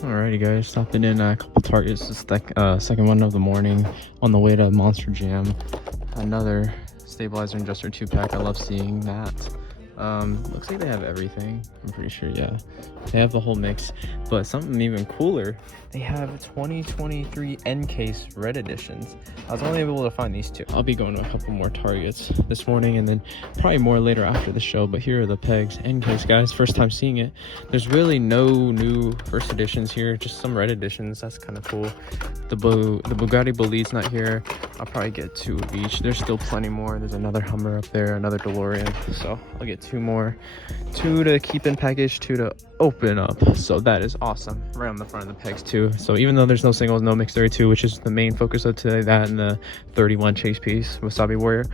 Alrighty guys, stopping in a couple Targets. This is the second one of the morning on the way to Monster Jam. Another stabilizer adjuster 2-pack. I love seeing that. Looks like they have everything. I'm pretty sure, yeah. They have the whole mix, but something even cooler, they have 2023 N case red editions. I was only able to find these two. I'll be going to a couple more Targets this morning and then probably more later after the show, but here are the pegs. N case, guys, first time seeing it. There's really no new first editions here, just some red editions. That's kind of cool. The Bugatti Bolide's not here. I'll probably get 2 of each. There's still plenty more. There's another Hummer up there, another DeLorean, so I'll get 2 more. 2 to keep in package, 2 to open up. So that is awesome. Right on the front of the pegs too. So even though there's no singles, no mix 32, which is the main focus of today, that and the 31 chase piece Wasabi Warrior,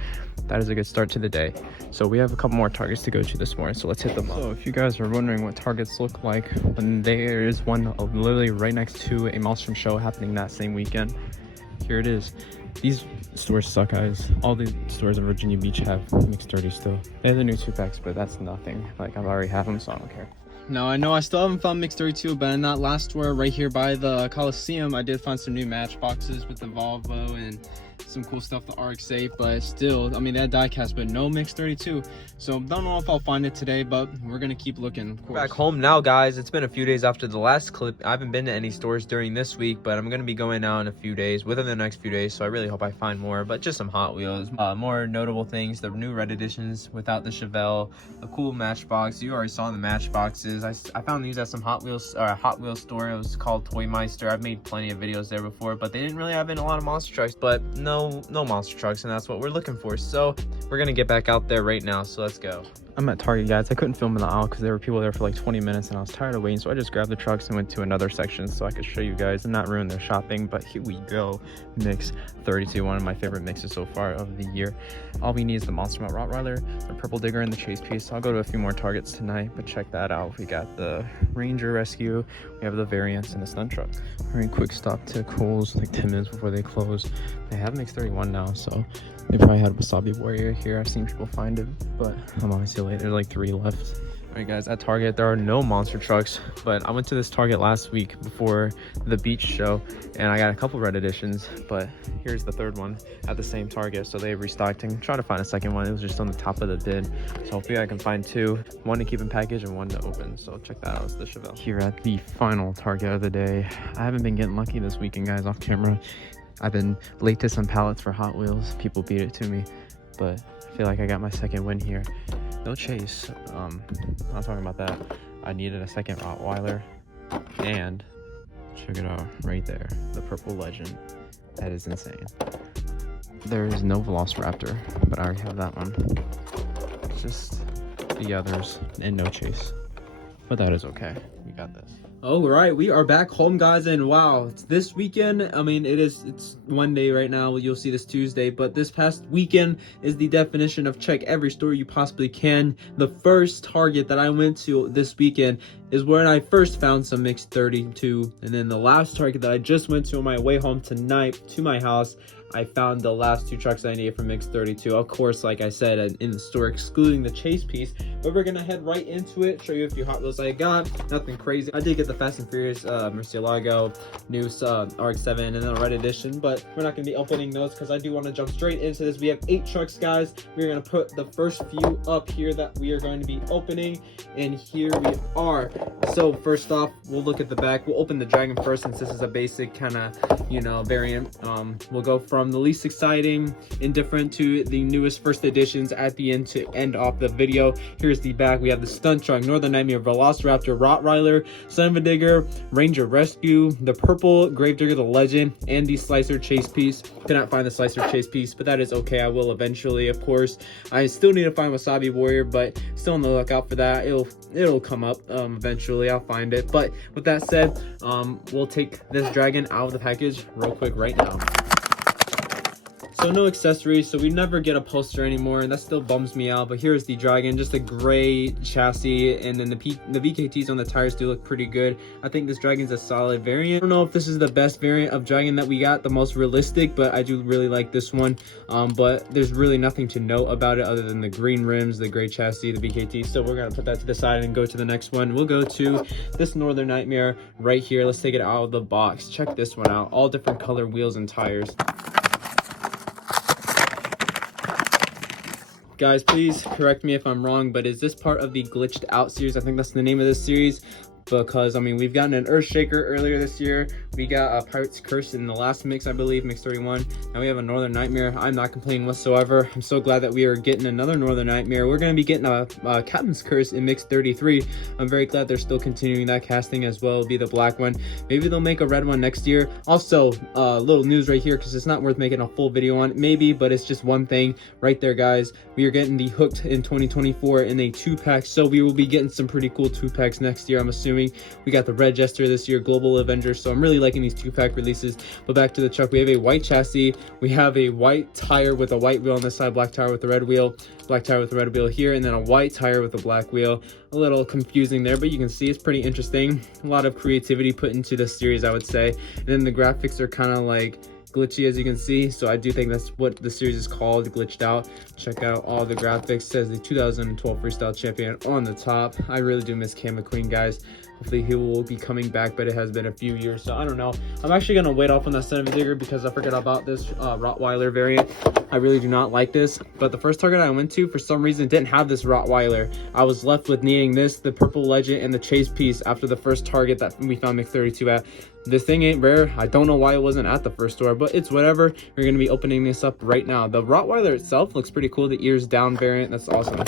that is a good start to the day. So we have a couple more Targets to go to this morning, so let's hit them up. So if you guys are wondering what Targets look like, when there is one literally right next to a Monstrum show happening that same weekend, here it is. These stores suck, guys. All the stores in Virginia Beach have mixed 30 still. They have the new 2-packs, but that's nothing. Like, I've already have them, so I don't care. Now, I know I still haven't found mixed 32, but in that last store right here by the Coliseum, I did find some new Matchboxes with the Volvo and some cool stuff, the RX-8, but still, I mean, that diecast, but no mixed 32. So don't know if I'll find it today, but we're gonna keep looking, of course. Back home now, guys. It's been a few days after the last clip. I haven't been to any stores during this week, but I'm gonna be going out in a few days, within the next few days, so I really hope I find more, but just some Hot Wheels. More notable things, the new red editions without the Chevelle, a cool Matchbox. You already saw the Matchboxes. I found these at some Hot Wheels store. It was called Toy Meister. I've made plenty of videos there before, but they didn't really have in a lot of monster trucks, but no monster trucks, and that's what we're looking for. So we're gonna get back out there right now, so let's go. I'm at Target, guys. I couldn't film in the aisle because there were people there for like 20 minutes and I was tired of waiting, so I just grabbed the trucks and went to another section so I could show you guys and not ruin their shopping. But here we go. Mix 32, one of my favorite mixes so far of the year. All we need is the Monster Mount Rottweiler, the Purple Digger, and the Chase piece. So I'll go to a few more Targets tonight, but check that out. We got the Ranger Rescue, we have the Variants, and the Stunt Truck. Very quick stop to Kohl's like 10 minutes before they close. They have mix 31 now, so they probably had Wasabi Warrior here. I've seen people find it, but I'm obviously late. There's like 3 left. All right, guys, at Target, there are no monster trucks, but I went to this Target last week before the beach show, and I got a couple red editions, but here's the third one at the same Target, so they restocked and tried to find a second one. It was just on the top of the bid, so hopefully I can find 2, one to keep in package and one to open, so check that out. It's the Chevelle. Here at the final Target of the day. I haven't been getting lucky this weekend, guys, off camera. I've been late to some pallets for Hot Wheels. People beat it to me, but I feel like I got my second win here. No chase. I'm not talking about that. I needed a second Rottweiler, and check it out right there, the Purple Legend. That is insane. There is no Velociraptor, but I already have that one. It's just the others and no chase, but that is okay. We got this. All right, we are back home, guys, and wow, it's this weekend. I mean, it's Monday right now. You'll see this Tuesday, but this past weekend is the definition of check every store you possibly can. The first Target that I went to this weekend is where I first found some mixed 32, and then the last Target that I just went to on my way home tonight to my house, I found the last 2 trucks I needed for mixed 32. Of course, like I said, in the store, excluding the chase piece. But we're gonna head right into it, show you a few Hot Wheels I got. Nothing crazy. I did get the Fast and Furious Murcielago, new RX-7, and then a red edition, but we're not gonna be opening those because I do want to jump straight into this. We have 8 trucks, guys. We're gonna put the first few up here that we are going to be opening, and here we are. So first off, we'll look at the back. We'll open the Dragon first, since this is a basic kind of, variant. We'll go from the least exciting, indifferent, to the newest first editions at the end to end off the video. Here's the back. We have the Stunt Truck, Northern Nightmare, Velociraptor, Rottweiler, Son of a Digger, Ranger Rescue, the Purple Gravedigger, the Legend, and the Slicer Chase piece. Could not find the Slicer Chase piece, but that is okay. I will eventually, of course. I still need to find Wasabi Warrior, but still on the lookout for that. It'll come up eventually. I'll find it. But with that said, we'll take this Dragon out of the package real quick right now. So no accessories, so we never get a poster anymore, and that still bums me out. But here's the Dragon, just a gray chassis, and then the VKTs on the tires do look pretty good. I think this Dragon's a solid variant. I don't know if this is the best variant of Dragon that we got, the most realistic, but I do really like this one. But there's really nothing to note about it other than the green rims, the gray chassis, the VKT. So we're gonna put that to the side and go to the next one. We'll go to this Northern Nightmare right here. Let's take it out of the box. Check this one out, all different color wheels and tires. Guys, please correct me if I'm wrong, but is this part of the Glitched Out series? I think that's the name of this series. Because, I mean, we've gotten an Earthshaker earlier this year. We got a Pirate's Curse in the last mix, I believe, mix 31. Now we have a Northern Nightmare. I'm not complaining whatsoever. I'm so glad that we are getting another Northern Nightmare. We're going to be getting a Captain's Curse in mix 33. I'm very glad they're still continuing that casting as well. It'll be the black one. Maybe they'll make a red one next year. Also, little news right here, because it's not worth making a full video on. Maybe, but it's just one thing right there, guys. We are getting the Hooked in 2024 in a 2-pack. So we will be getting some pretty cool 2-packs next year, I'm assuming. We got the Red Jester this year, Global Avenger, so I'm really liking these 2-pack releases. But back to the truck, we have a white chassis, we have a white tire with a white wheel on this side, black tire with a red wheel, black tire with a red wheel here, and then a white tire with a black wheel. A little confusing there, but you can see it's pretty interesting. A lot of creativity put into this series, I would say. And then the graphics are kind of like glitchy, as you can see, so I do think that's what the series is called, Glitched Out. Check out all the graphics. It says the 2012 freestyle champion on the top. I really do miss Cam McQueen, guys. Hopefully he will be coming back, but it has been a few years, so I don't know. I'm actually gonna wait off on that Son of a Digger because I forgot about this Rottweiler variant. I really do not like this, but the first Target I went to for some reason didn't have this Rottweiler. I was left with needing this, the Purple Legend, and the Chase piece after the first Target that we found mix 32 at. This thing ain't rare. I don't know why it wasn't at the first store, but it's whatever. We're gonna be opening this up right now. The Rottweiler itself looks pretty cool. The ears down variant, that's awesome.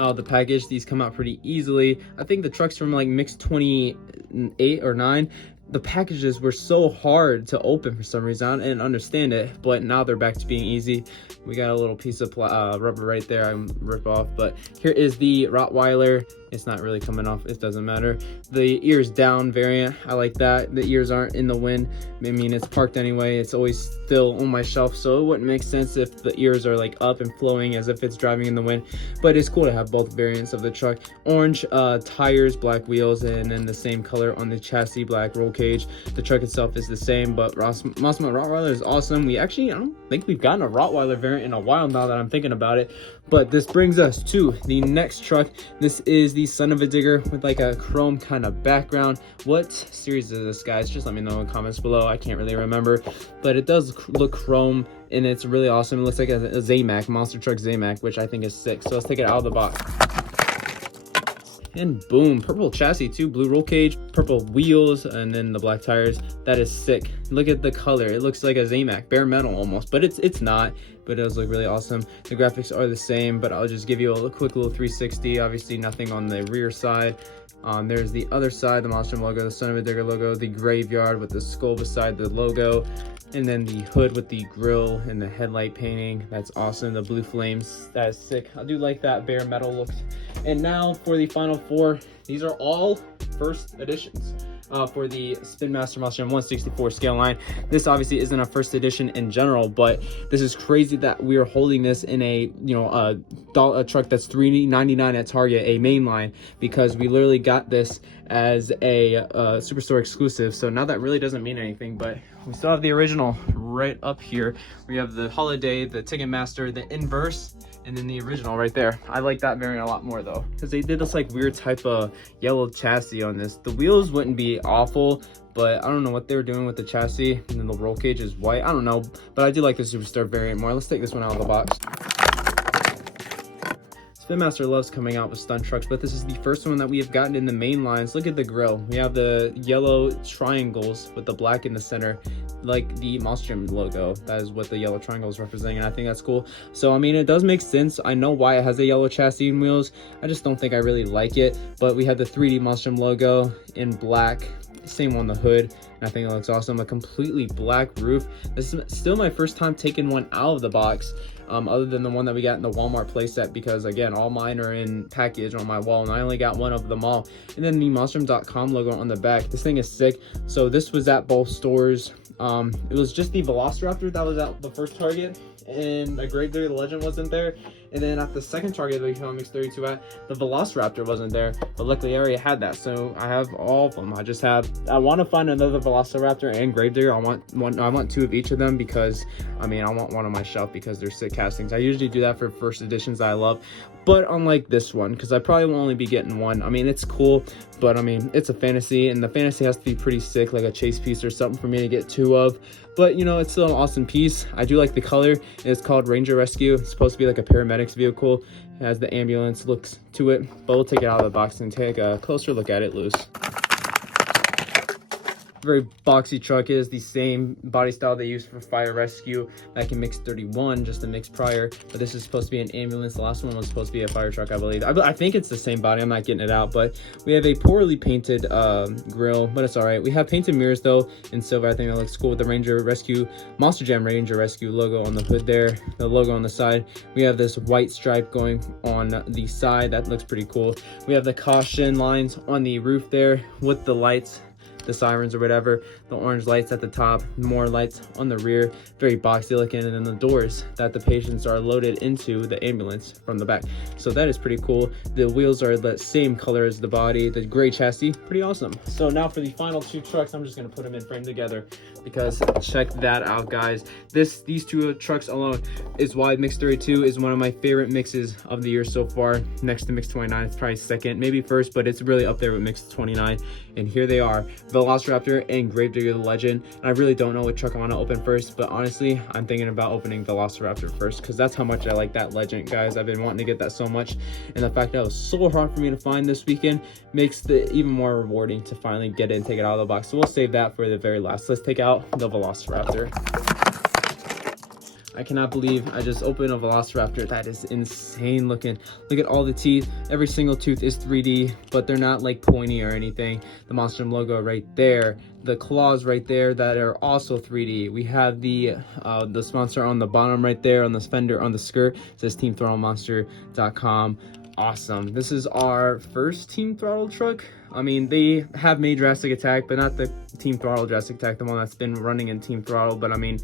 The package, these come out pretty easily. I think the truck's from like mix 28 or 9. The packages were so hard to open for some reason. I didn't understand it, but now they're back to being easy. We got a little piece of rubber right there I rip off, but here is the Rottweiler. It's not really coming off, it doesn't matter. The ears down variant, I like that. The ears aren't in the wind. I mean, it's parked anyway. It's always still on my shelf, so it wouldn't make sense if the ears are like up and flowing as if it's driving in the wind. But it's cool to have both variants of the truck. Orange tires, black wheels, and then the same color on the chassis, black roll cage. The truck itself is the same, but Mossman Rottweiler is awesome. I don't think we've gotten a Rottweiler variant in a while now that I'm thinking about it. But this brings us to the next truck. This is the Son of a Digger with like a chrome kind of background. What series is this, guys? Just let me know in the comments below. I can't really remember, but it does look chrome and it's really awesome. It looks like a Zamac, monster truck Zamac, which I think is sick. So let's take it out of the box. And boom, purple chassis too, blue roll cage, purple wheels, and then the black tires. That is sick. Look at the color. It looks like a Zamac, bare metal almost, but it's not. But it does look really awesome. The graphics are the same, but I'll just give you a quick little 360. Obviously nothing on the rear side. There's the other side, the Monster logo, the Son of a Digger logo, the graveyard with the skull beside the logo, and then the hood with the grill and the headlight painting. That's awesome. The blue flames, that is sick. I do like that bare metal look. And now for the final 4. These are all first editions. For the Spin Master Monster 164 scale line. This obviously isn't a first edition in general, but this is crazy that we are holding this in a a truck that's $399 at Target, a main line, because we literally got this as a Superstore exclusive. So now that really doesn't mean anything, but we still have the original right up here. We have the Holiday, the Ticketmaster, the Inverse, and then the original right there. I like that variant a lot more though, because they did this like weird type of yellow chassis on this. The wheels wouldn't be awful, but I don't know what they were doing with the chassis. And then the roll cage is white. I don't know, but I do like the Superstar variant more. Let's take this one out of the box. Spin Master loves coming out with stunt trucks, but this is the first one that we have gotten in the main lines. Look at the grill. We have the yellow triangles with the black in the center, like the Monstrum logo. That is what the yellow triangle is representing, and I think that's cool. So I mean, it does make sense. I know why it has a yellow chassis and wheels. I just don't think I really like it. But we have the 3D Monstrum logo in black, same on the hood, and I think it looks awesome. A completely black roof. This is still my first time taking one out of the box. other than the one that we got in the Walmart playset, because again, all mine are in package on my wall and I only got one of them all. And then the monsterjam.com logo on the back. This thing is sick. So this was at both stores. It was just the Velociraptor that was at the first Target, and the Gravedigger the Legend wasn't there. And then at the second Target that we found Mix 32 at, the Velociraptor wasn't there, but luckily I already had that, so I have all of them. I want to find another Velociraptor and Gravedigger. I want two of each of them, because I mean, I want one on my shelf because they're sick castings. I usually do that for first editions that I love, but unlike this one, because I probably will only be getting one. I mean, it's cool, but I mean, it's a fantasy, and the fantasy has to be pretty sick, like a chase piece or something for me to get two of. But you know, it's still an awesome piece. I do like the color. It's called Ranger Rescue. It's supposed to be like a paramedics vehicle. It has the ambulance looks to it, but we'll take it out of the box and take a closer look at it loose. Very boxy truck. Is the same body style they use for fire rescue back in Mix 31, just a mix prior, but this is supposed to be an ambulance. The last one was supposed to be a fire truck, I believe. I think it's the same body. I'm not getting it out, but we have a poorly painted grill, but it's all right. We have painted mirrors though in silver. I think that looks cool with the Ranger Rescue, Monster Jam Ranger Rescue logo on the hood there, the logo on the side. We have this white stripe going on the side. That looks pretty cool. We have the caution lines on the roof there with the lights, the sirens or whatever, the orange lights at the top, more lights on the rear, very boxy looking, and then the doors that the patients are loaded into the ambulance from the back. So that is pretty cool. The wheels are the same color as the body, the gray chassis, pretty awesome. So now for the final two trucks, I'm just gonna put them in frame together, because check that out, guys. These two trucks alone is why Mix 32 is one of my favorite mixes of the year so far. Next to Mix 29, it's probably second, maybe first, but it's really up there with Mix 29. And here they are, Velociraptor and Gravedigger the Legend. And I really don't know what truck I want to open first, but honestly, I'm thinking about opening Velociraptor first, because that's how much I like that Legend, guys. I've been wanting to get that so much, and the fact that it was so hard for me to find this weekend makes it even more rewarding to finally get it and take it out of the box. So we'll save that for the very last. Let's take out the Velociraptor. I cannot believe I just opened a Velociraptor. That is insane looking. Look at all the teeth. Every single tooth is 3D, but they're not like pointy or anything. The Monster logo right there. The claws right there that are also 3D. We have the sponsor on the bottom right there on the fender on the skirt. It says TeamThrottleMonster.com. Awesome. This is our first Team Throttle truck. I mean, they have made Jurassic Attack, but not the Team Throttle Jurassic Attack, the one that's been running in Team Throttle. But I mean,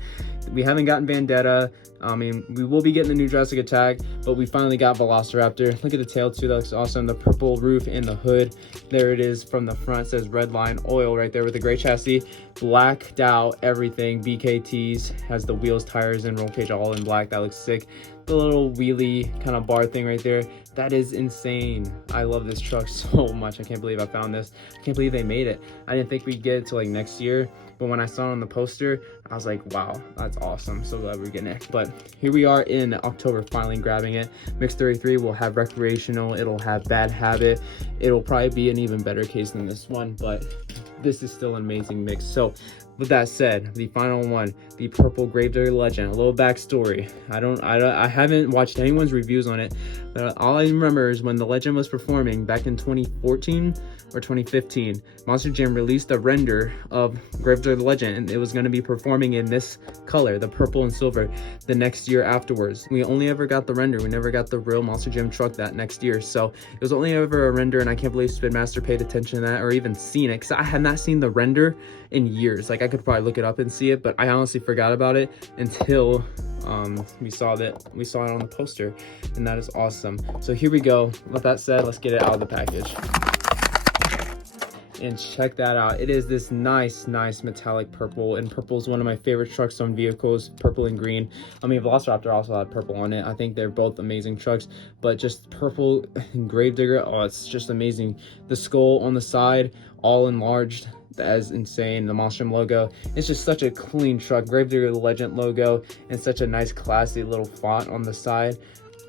we haven't gotten Vendetta. I mean, we will be getting the new Jurassic Attack, but we finally got Velociraptor. Look at the tail too, that looks awesome. The purple roof and the hood. There it is from the front. It says Redline Oil right there with the gray chassis. Blacked out everything. BKTs, has the wheels, tires, and roll cage all in black. That looks sick. The little wheelie kind of bar thing right there, that is insane. I love this truck so much. I can't believe I found this. I can't believe they made it. I didn't think we'd get it till like next year, but when I saw it on the poster, I was like, wow, that's awesome. So glad we're getting it. But here we are in October, finally grabbing it. Mix 33 will have recreational, it'll have bad habit, it'll probably be an even better case than this one, but this is still an amazing mix. So with that said, the final one, the purple Gravedigger Legend. A little backstory. I haven't watched anyone's reviews on it, but all I remember is when the Legend was performing back in 2014 or 2015, Monster Jam released a render of Gravedigger Legend, and it was going to be performing in this color, the purple and silver, the next year afterwards. We only ever got the render. We never got the real Monster Jam truck that next year. So it was only ever a render, and I can't believe Spin Master paid attention to that or even seen it, because I had not seen the render in years. Like, I could probably look it up and see it, but I honestly forgot about it until we saw it on the poster, and that is awesome. So here we go. With that said, let's get it out of the package. And check that out. It is this nice metallic purple, and purple is one of my favorite trucks on vehicles, purple and green. I mean, Velociraptor also had purple on it. I think they're both amazing trucks, but just purple and Gravedigger, oh, it's just amazing. The skull on the side, all enlarged, that is insane. The Monstrum logo, it's just such a clean truck. Gravedigger the Legend logo, and such a nice classy little font on the side.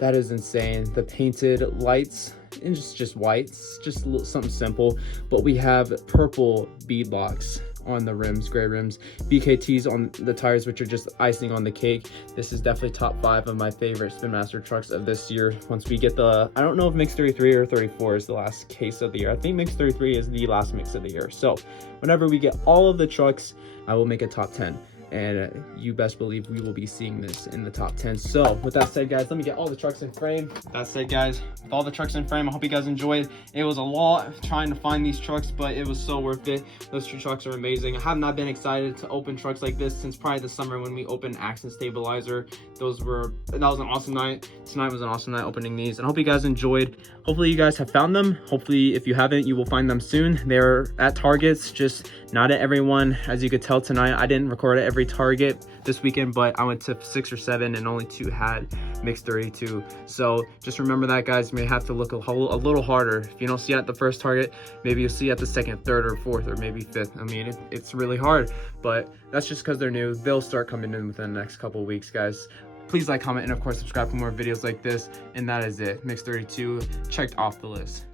That is insane. The painted lights, and just whites, just something simple, but we have purple bead locks on the rims, gray rims, BKTs on the tires, which are just icing on the cake. This is definitely top 5 of my favorite Spin Master trucks of this year. Once we get the, I don't know if Mix 33 or 34 is the last case of the year. I think Mix 33 is the last mix of the year. So whenever we get all of the trucks, I will make a top 10. and you best believe we will be seeing this in the top 10. So with that said, guys, let me get all the trucks in frame. That said, guys, with all the trucks in frame, I hope you guys enjoyed. It was a lot trying to find these trucks, but it was so worth it. Those two trucks are amazing. I have not been excited to open trucks like this since probably the summer when we opened Accent Stabilizer. That was an awesome night. Tonight was an awesome night opening these, and I hope you guys enjoyed. Hopefully you guys have found them. Hopefully if you haven't, you will find them soon. They're at Targets, just not at everyone. As you could tell tonight, I didn't record at every Target this weekend, but I went to 6 or 7 and only 2 had mix 32. So just remember that, guys. You may have to look a little harder. If you don't see it at the first Target, maybe you'll see it at the 2nd, 3rd, or 4th, or maybe 5th. I mean, it's really hard, but that's just because they're new. They'll start coming in within the next couple of weeks, guys. Please like, comment, and of course subscribe for more videos like this. And that is it. Mix 32 checked off the list.